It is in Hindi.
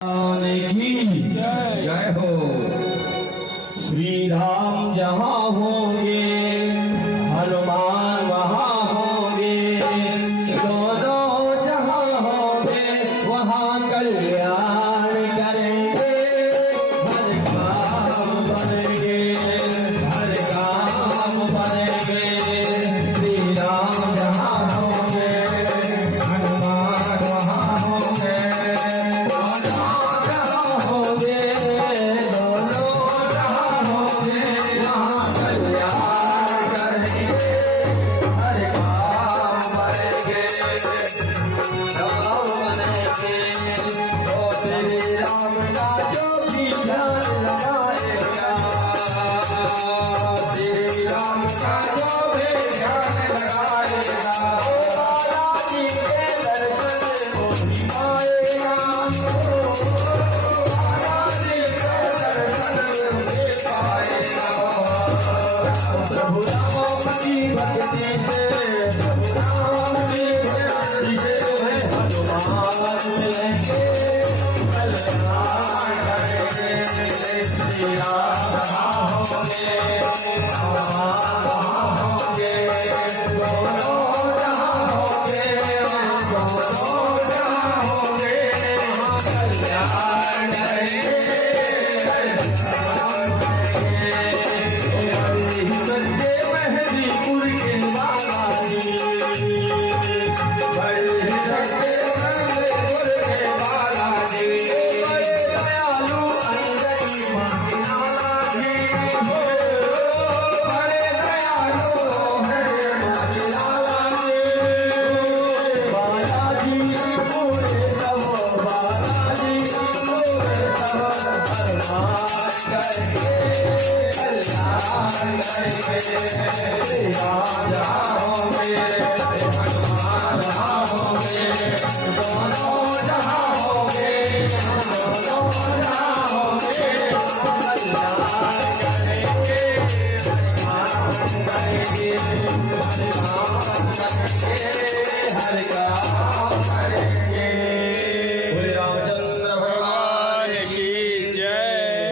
की जय हो। श्री राम जहाँ होंगे हनुमान वहाँ होंगे, दोनों जहाँ होंगे वहाँ कल्याण करेंगे। हर काम बनेंगे, हर काम बनेंगे। श्री राम जहाँ होंगे हनुमान वहाँ होंगे, प्रभु राम की भक्ति से हनुमान मिलेंगे, कल्याण करेंगे। श्री राम होंगे हनुमान होंगे, दोनों जहाँ होंगे, दोनों जहाँ होंगे, कल्याण करेंगे। हर काम करेंगे।